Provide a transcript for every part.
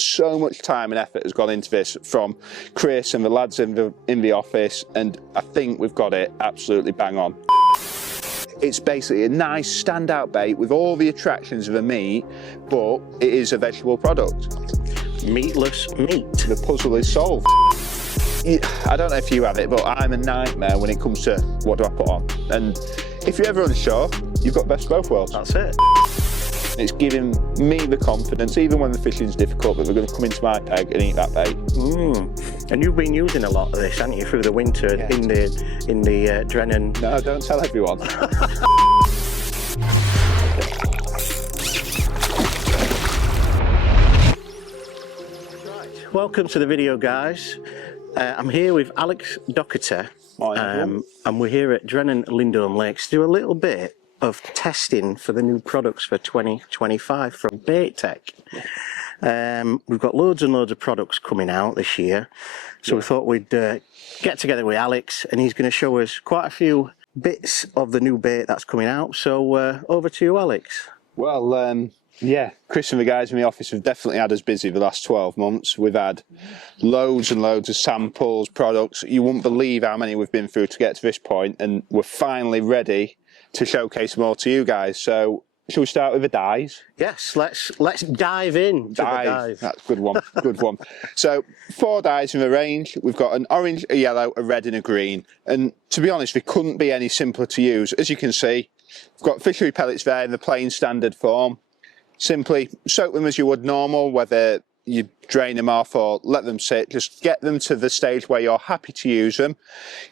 so much time and effort has gone into this from Chris and the lads in the office, and I think we've got it absolutely bang on. It's basically a nice standout bait with all the attractions of a meat, but it is a vegetable product. Meatless meat. The puzzle is solved. I don't know if you have it, but I'm a nightmare when it comes to what do I put on. And if you're ever unsure, you've got best of both worlds. That's it. It's giving me the confidence, even when the fishing's difficult, that we're going to come into my peg and eat that bait. And you've been using a lot of this, haven't you, through the winter in the Drennan? No, don't tell everyone. Welcome to the video, guys. I'm here with Alex Doherty, and we're here at Drennan Lindholme Lakes to do a little bit of testing for the new products for 2025 from Bait Tech. We've got loads and loads of products coming out this year, so we thought we'd get together with Alex, and he's going to show us quite a few bits of the new bait that's coming out. So over to you, Alex. Well, yeah, Chris and the guys in the office have definitely had us busy the last 12 months. We've had loads and loads of samples, products. You wouldn't believe how many we've been through to get to this point, and we're finally ready to showcase more to you guys. So shall we start with the dyes? Yes, let's dive in. Dyes. That's a good one. Good one. So 4 dyes in the range. We've got an orange, a yellow, a red and a green. And to be honest, they couldn't be any simpler to use. As you can see, we've got fishery pellets there in the plain standard form. Simply soak them as you would normal, whether you drain them off or let them sit. Just get them to the stage where you're happy to use them.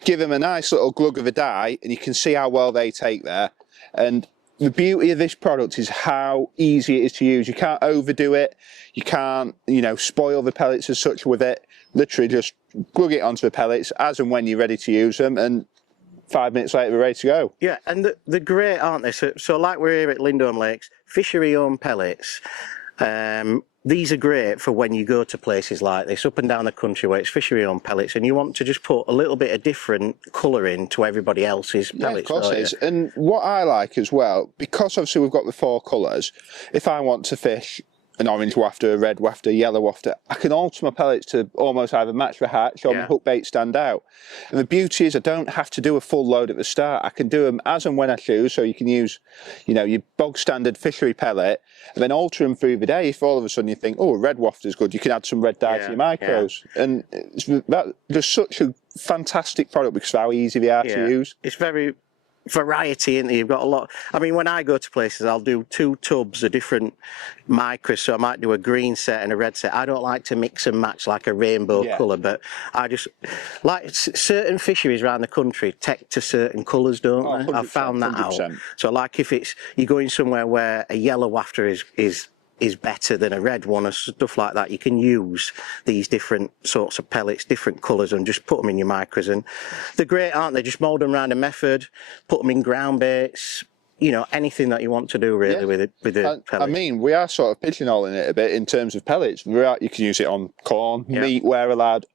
Give them a nice little glug of a dye, and you can see how well they take there. And the beauty of this product is how easy it is to use. You can't overdo it. You can't, spoil the pellets as such with it. Literally just glug it onto the pellets as and when you're ready to use them, and 5 minutes later we're ready to go. Yeah, and they're great, aren't they? So like we're here at Lindholme Lakes, fishery-owned pellets. These are great for when you go to places like this, up and down the country where it's fishery-owned pellets, and you want to just put a little bit of different colour in to everybody else's pellets. Yeah, of course it is. And what I like as well, because obviously we've got the 4 colours, if I want to fish an orange wafter, a red wafter, a yellow wafter, I can alter my pellets to almost either match the hatch or my hook bait stand out. And the beauty is I don't have to do a full load at the start. I can do them as and when I choose, so you can use, your bog standard fishery pellet and then alter them through the day. If all of a sudden you think, oh, a red wafter's good, you can add some red dye to your micros. And there's such a fantastic product because of how easy they are to use. It's very variety, isn't there? You've got a lot. I mean, when I go to places, I'll do 2 tubs of different micros, so I might do a green set and a red set. I don't like to mix and match like a rainbow colour, but I just like certain fisheries around the country take to certain colours, don't they? I've found that 100%. Out. So like if you're going somewhere where a yellow wafter is better than a red one or stuff like that, you can use these different sorts of pellets, different colours, and just put them in your micros. And they're great, aren't they? Just mould them around a method, put them in ground baits, anything that you want to do really with the pellets. I mean, we are sort of pigeonholing it a bit in terms of pellets. You can use it on corn, meat, where allowed.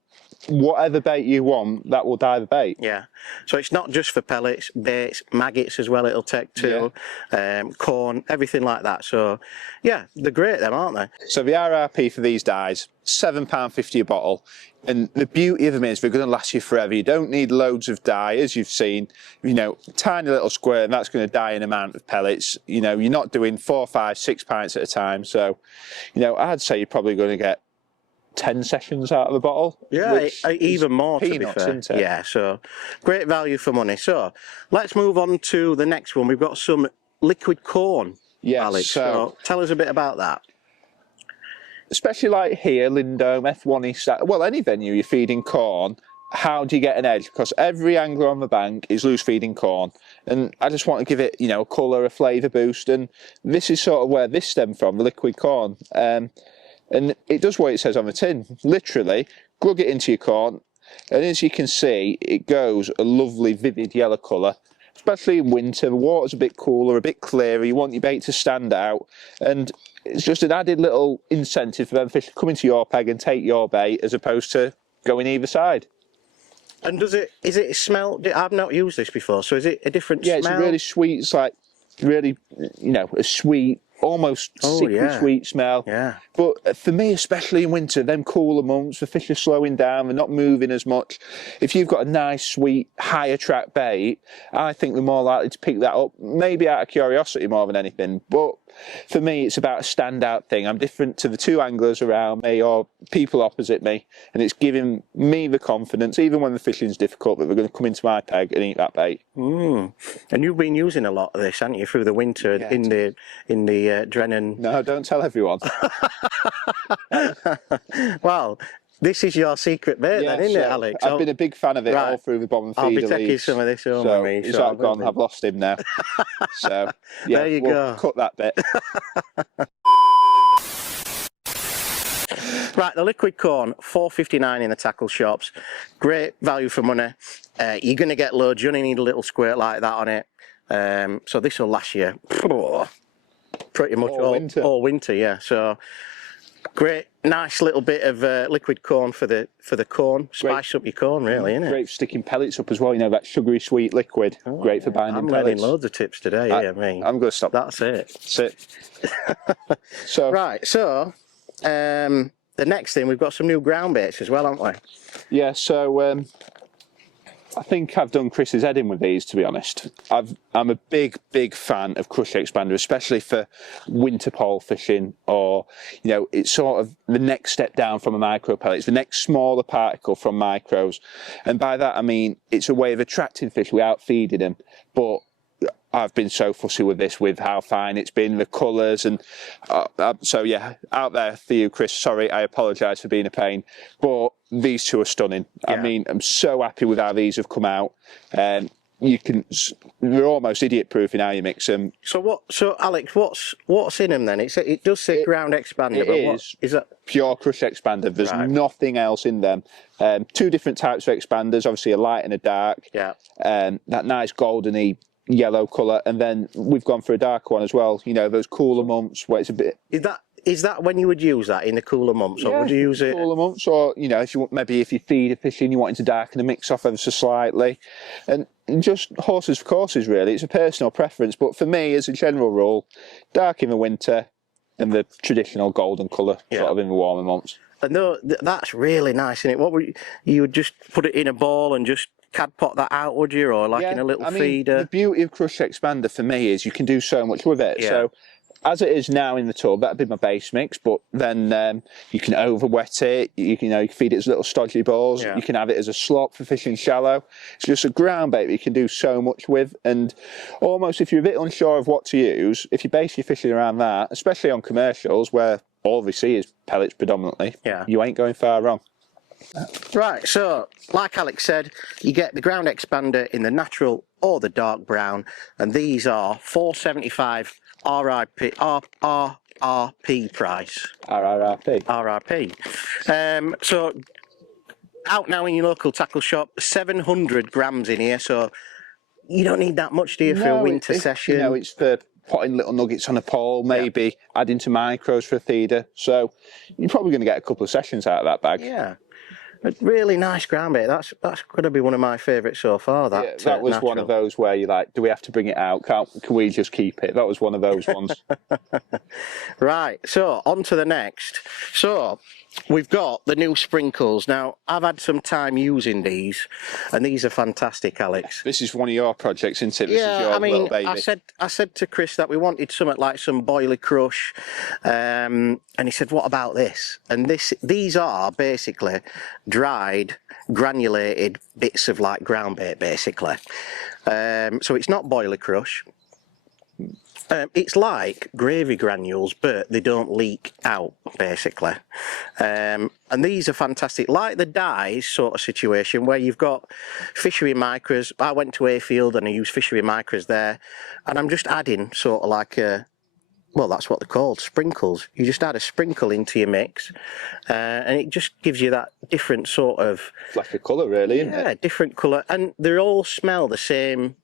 Whatever bait you want, that will dye the bait. Yeah, so it's not just for pellets, baits, maggots as well, it'll take too, corn, everything like that. So yeah, they're great them, aren't they? So the RRP for these dyes, £7.50 a bottle, and the beauty of them is they're going to last you forever. You don't need loads of dye, as you've seen, tiny little squirt, and that's going to dye an amount of pellets. You're not doing 4, 5, 6 pints at a time. So I'd say you're probably going to get 10 sessions out of the bottle. Yeah, even more, peanuts, to be fair. Isn't it? Yeah, so great value for money. So let's move on to the next one. We've got some liquid corn, Alex. So tell us a bit about that. Especially like here, Lindholme, F1 East, well, any venue you're feeding corn, how do you get an edge? Because every angler on the bank is loose feeding corn, and I just want to give it, a colour, a flavour boost, and this is sort of where this stemmed from, the liquid corn. And it does what it says on the tin. Literally, glug it into your corn, and as you can see, it goes a lovely, vivid yellow colour. Especially in winter, the water's a bit cooler, a bit clearer. You want your bait to stand out, and it's just an added little incentive for them fish to come into your peg and take your bait, as opposed to going either side. And is it smell? I've not used this before, so is it a different smell? Yeah, it's really sweet. It's like really, a sweet, almost sickly sweet smell. Yeah. But for me, especially in winter, them cooler months, the fish are slowing down, they're not moving as much. If you've got a nice, sweet, high attract bait, I think they're more likely to pick that up, maybe out of curiosity more than anything. But for me, it's about a standout thing. I'm different to the two anglers around me or people opposite me, and it's giving me the confidence, even when the fishing's difficult, that they're going to come into my peg and eat that bait. And you've been using a lot of this, haven't you, through the winter in the Drennan? No, don't tell everyone. Well, this is your secret bait then, isn't it, Alex? I've been a big fan of it all through the bomb and feeder I'll be taking leagues. some of this home So with me. he's gone. I've lost him now. So yeah, there you we'll go. cut that bit. Right, the liquid corn, $4.59 in the tackle shops. Great value for money. You're going to get loads. You only need a little squirt like that on it. So this will last you pretty much all winter. Yeah. So great, nice little bit of liquid corn for the corn. Spice up your corn, really, isn't it? Great for sticking pellets up as well. You know, that sugary sweet liquid. Great for binding I'm pellets. learning loads of tips today. I'm going to stop. That's it. That's it. So right. So the next thing, we've got some new ground baits as well, haven't we? Yeah. So I think I've done Chris's head in with these, to be honest. I'm a big fan of Crush Expander, especially for winter pole fishing, or, you know, it's sort of the next step down from a micro pellet. It's the next smaller particle from micros. And by that, I mean, it's a way of attracting fish without feeding them. But I've been so fussy with this, with how fine it's been, the colours, and so yeah, out there for you, Chris, sorry, I apologise for being a pain, but these two are stunning. I mean, I'm so happy with how these have come out. They're almost idiot proof in how you mix them. So Alex, what's in them then? It does say ground expander, but what is that? Pure Crush Expander. There's nothing else in them. Two different types of expanders, obviously a light and a dark. Yeah. That nice goldeny yellow colour, and then we've gone for a dark one as well. You know, those cooler months where it's a bit. Is that when you would use that, in the cooler months, or would you use it? Cooler months, or you know, if you feed a fish in, you want it to darken the mix off ever so slightly, and just horses for courses really. It's a personal preference, but for me, as a general rule, dark in the winter and the traditional golden colour sort of in the warmer months. And that's really nice, isn't it? What you would just put it in a ball and just cad pot that out, would you, or like in a little feeder? The beauty of Crush Expander for me is you can do so much with it. So as it is now in the tub, that'd be my base mix, but then you can over wet it, you can feed it as little stodgy balls, you can have it as a slop for fishing shallow. It's just a ground bait that you can do so much with, and almost if you're a bit unsure of what to use, if you base your fishing around that, especially on commercials where all we see is pellets predominantly, you ain't going far wrong. Right, so like Alex said, you get the ground expander in the natural or the dark brown, and these are $4.75 RRP price. RRP. So out now in your local tackle shop, 700 grams in here, so you don't need that much, do you, for a winter session? You know, it's for putting little nuggets on a pole, maybe adding to micros for a feeder, so you're probably going to get a couple of sessions out of that bag. Yeah. A really nice ground bait. That's going to be one of my favourites so far. That was natural. One of those where you're like, do we have to bring it out? Can we just keep it? That was one of those ones. Right, so on to the next. So we've got the new sprinkles. Now, I've had some time using these, and these are fantastic, Alex. This is one of your projects, isn't it? This is your little baby. I said to Chris that we wanted something like some boiler crush, and he said, what about this? And these are basically dried, granulated bits of like ground bait, basically. So it's not boiler crush. It's like gravy granules, but they don't leak out, basically. And these are fantastic, like the dyes sort of situation where you've got fishery micros. I went to Ayfield and I used fishery micros there, and I'm just adding sort of like well, that's what they're called, sprinkles. You just add a sprinkle into your mix, and it just gives you that different sort of... Flash of colour, really, isn't it? Yeah, different colour. And they all smell the same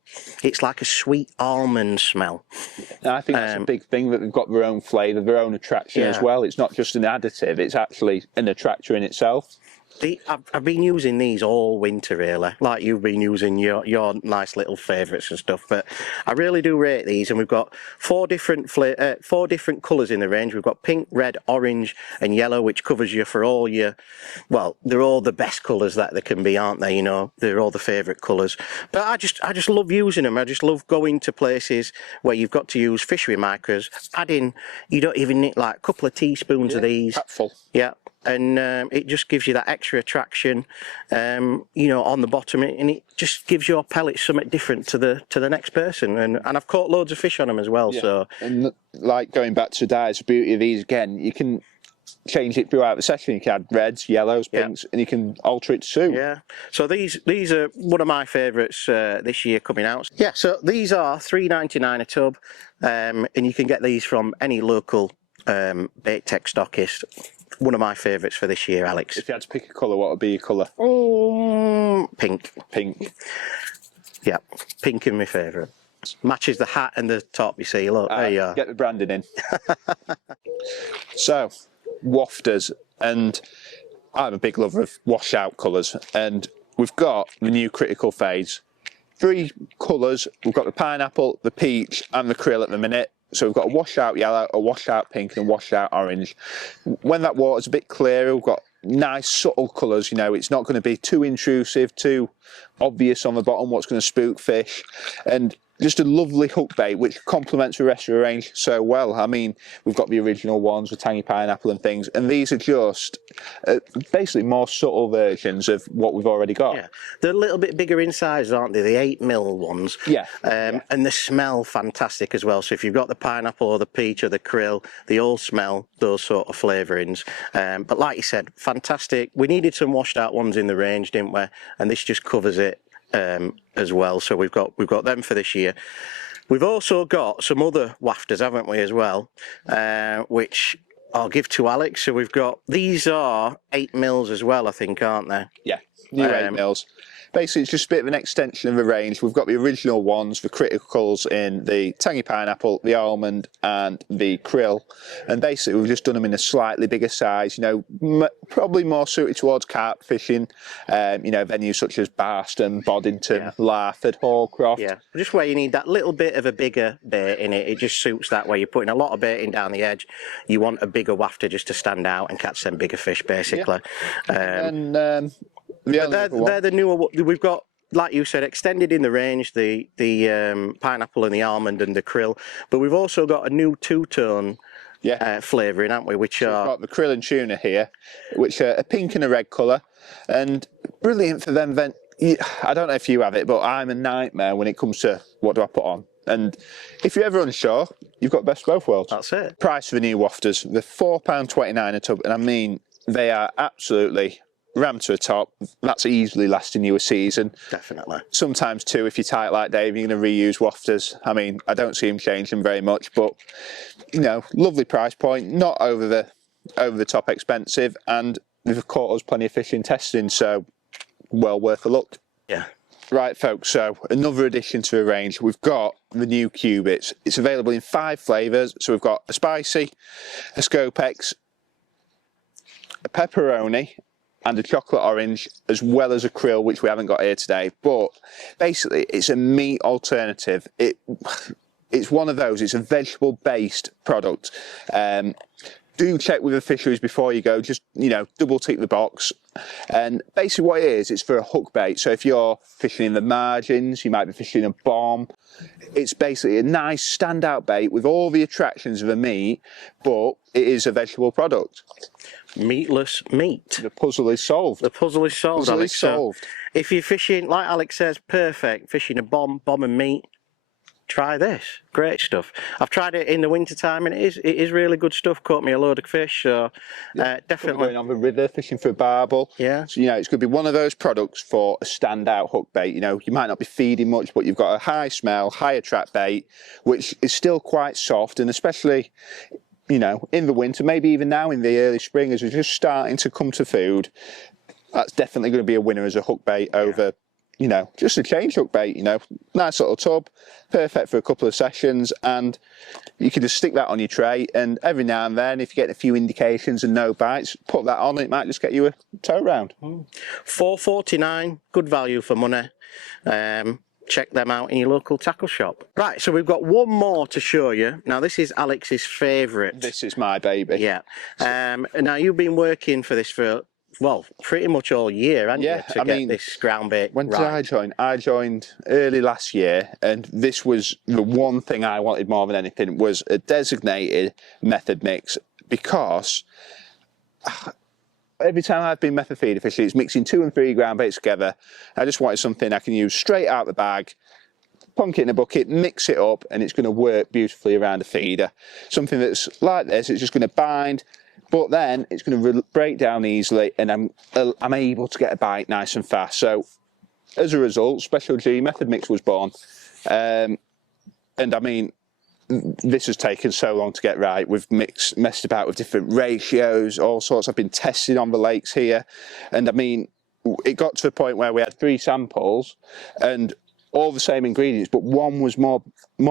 it's like a sweet almond smell. And I think that's a big thing, that they've got their own flavour, their own attraction as well. It's not just an additive, it's actually an attractor in itself. I've been using these all winter, really, like you've been using your nice little favourites and stuff. But I really do rate these, and we've got four different colours in the range. We've got pink, red, orange, and yellow, which covers you for all your. Well, they're all the best colours that there can be, aren't they? You know, they're all the favourite colours. But I just love using them. I just love going to places where you've got to use fishery micros. Adding, you don't even need like a couple of teaspoons of these. Capful. Yeah. And it just gives you that extra attraction, you know, on the bottom, and it just gives your pellets something different to the next person. And I've caught loads of fish on them as well. So, and like going back to the dyes, the beauty of these again, you can change it throughout the session. You can add reds, yellows, pinks, and you can alter it to suit. Yeah. So these are one of my favourites this year coming out. Yeah. So these are $3.99 a tub, and you can get these from any local bait tech stockist. One of my favourites for this year, Alex. If you had to pick a colour, what would be your colour? Pink. Pink. Yeah, pink is my favourite. Matches the hat and the top, you see. Look, there you are. Get the branding in. So, Wafters, and I'm a big lover of washout colours, and we've got the new critical phase. 3 colours. We've got the pineapple, the peach, and the krill at the minute. So we've got a washout yellow, a washout pink, and a washout orange. When that water's a bit clearer, we've got nice subtle colours. You know, it's not going to be too intrusive, too obvious on the bottom what's going to spook fish, and just a lovely hook bait which complements the rest of the range so well. I mean, we've got the original ones with tangy pineapple and things, and these are just basically more subtle versions of what we've already got. Yeah, they're a little bit bigger in size, aren't they? The 8mm ones. Yeah. And they smell fantastic as well. So if you've got the pineapple or the peach or the krill, they all smell those sort of flavourings. But like you said, fantastic. We needed some washed out ones in the range, didn't we? And this just covers it as well. So we've got them for this year. We've also got some other wafters, haven't we, as well, which I'll give to Alex. So we've got, these are 8mm as well, I think, aren't they? Yeah, new 8mm. Basically, it's just a bit of an extension of the range. We've got the original ones, the criticals in the tangy pineapple, the almond, and the krill. And basically, we've just done them in a slightly bigger size, you know, probably more suited towards carp fishing, you know, venues such as Barston, Boddington, Larford, Hallcroft. Yeah, just where you need that little bit of a bigger bait in it. It just suits that, where you're putting a lot of bait in down the edge. You want a bigger wafter just to stand out and catch them bigger fish, basically. Yeah. They're the newer. We've got, like you said, extended in the range, the pineapple and the almond and the krill, but we've also got a new 2-tone flavouring, haven't we? Which We've got the krill and tuna here, which are a pink and a red colour, and brilliant for them. Then I don't know if you have it, but I'm a nightmare when it comes to what do I put on. And if you're ever unsure, you've got best of both worlds. That's it. Price for the new wafters, they're £4.29 a tub, and I mean they are absolutely rammed to the top. That's easily lasting you a season. Definitely. Sometimes 2 if you're tight like Dave, you're going to reuse wafters. I mean, I don't see him changing very much, but you know, lovely price point, not over the top expensive, and they've caught us plenty of fish in testing, so well worth a look. Yeah. Right, folks, so another addition to the range. We've got the new Cubitz. It's available in 5 flavours. So we've got a spicy, a Scopex, a pepperoni, and a chocolate orange, as well as a krill, which we haven't got here today. But basically, it's a meat alternative. It's one of those. It's a vegetable-based product. Do check with the fisheries before you go. Just, you know, double tick the box. And basically what it is, it's for a hook bait. So if you're fishing in the margins, you might be fishing a bomb. It's basically a nice standout bait with all the attractions of a meat, but it is a vegetable product. Meatless meat. The puzzle is solved. The puzzle is solved, Puzzle Alex. is solved. So if you're fishing, like Alex says, perfect, fishing a bomb and meat, try this. Great stuff. I've tried it in the winter time, and it is really good stuff. Caught me a load of fish, so definitely. Going on the river, fishing for a barbel. Yeah. So, you know, it's going to be one of those products for a standout hook bait. You know, you might not be feeding much, but you've got a high smell, high attract bait, which is still quite soft, and especially, you know, in the winter, maybe even now in the early spring, as we're just starting to come to food, that's definitely going to be a winner as a hook bait over you know, just a change hook bait, you know, nice little tub, perfect for a couple of sessions, and you can just stick that on your tray, and every now and then, if you get a few indications and no bites, put that on, it might just get you a tow round. $4.49, good value for money. Check them out in your local tackle shop. Right, so we've got one more to show you. Now, this is Alex's favourite. This is my baby. Yeah. Now, you've been working for this for, well, pretty much all year, haven't you, to get this ground bait When did right. I join? I joined early last year, and this was the one thing I wanted more than anything, was a designated method mix, because every time I've been method feeder fishing, it's mixing 2 and 3 ground baits together. I just wanted something I can use straight out the bag, plonk it in a bucket, mix it up, and it's going to work beautifully around a feeder. Something that's like this, it's just going to bind, but then it's going to break down easily, and I'm able to get a bite nice and fast. So as a result, Special G method mix was born, and I mean, this has taken so long to get right. We've messed about with different ratios, all sorts. I've been testing on the lakes here, and I mean, it got to the point where we had 3 samples and all the same ingredients, but one was more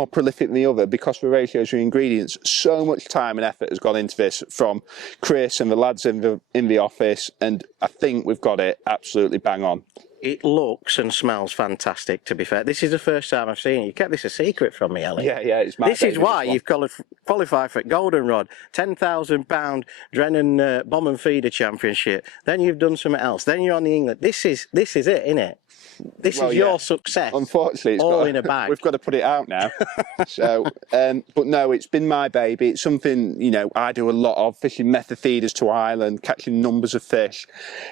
prolific than the other because of the ratios of ingredients. So much time and effort has gone into this from Chris and the lads in the office, and I think we've got it absolutely bang on. It looks and smells fantastic, to be fair. This is the first time I've seen it. You kept this a secret from me, Ellie. Yeah, it's my This is why you've qualified for Goldenrod, £10,000 Drennan Bomb and Feeder Championship. Then you've done something else. Then you're on the England. This is it, isn't it? This is your success. Unfortunately, it's all in a bag. We've got to put it out now. So, but no, it's been my baby. It's something, you know, I do a lot of, fishing method feeders to Ireland, catching numbers of fish.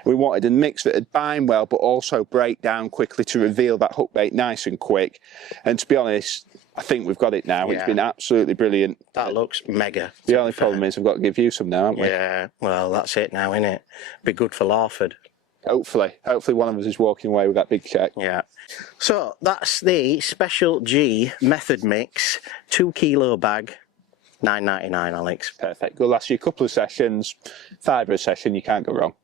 We wanted a mix that would bind well, but also break down quickly to reveal that hook bait nice and quick. And to be honest, I think we've got it now. Yeah. It's been absolutely brilliant. That looks mega. The only problem is I've got to give you some now, haven't we? Yeah, well, that's it now, innit? Be good for Larford. Hopefully one of us is walking away with that big check. Yeah. So that's the Special G method mix, 2 kilo bag, $9.99, Alex. Perfect. Go last you a couple of sessions, $5 a session, you can't go wrong.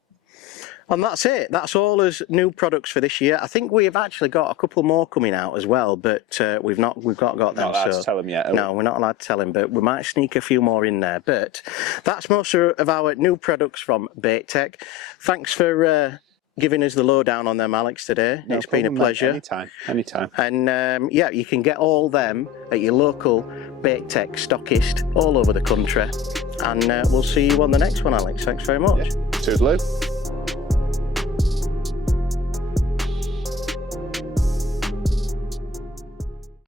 And that's it. That's all as new products for this year. I think we've actually got a couple more coming out as well, but we've not got them. Not allowed to tell them yet. No, we're not allowed to tell them, but we might sneak a few more in there. But that's most of our new products from Bait Tech. Thanks for giving us the lowdown on them, Alex, today. It's been a pleasure. Anytime. And yeah, you can get all them at your local Bait Tech stockist all over the country. And we'll see you on the next one, Alex. Thanks very much. Yeah. Toodaloo.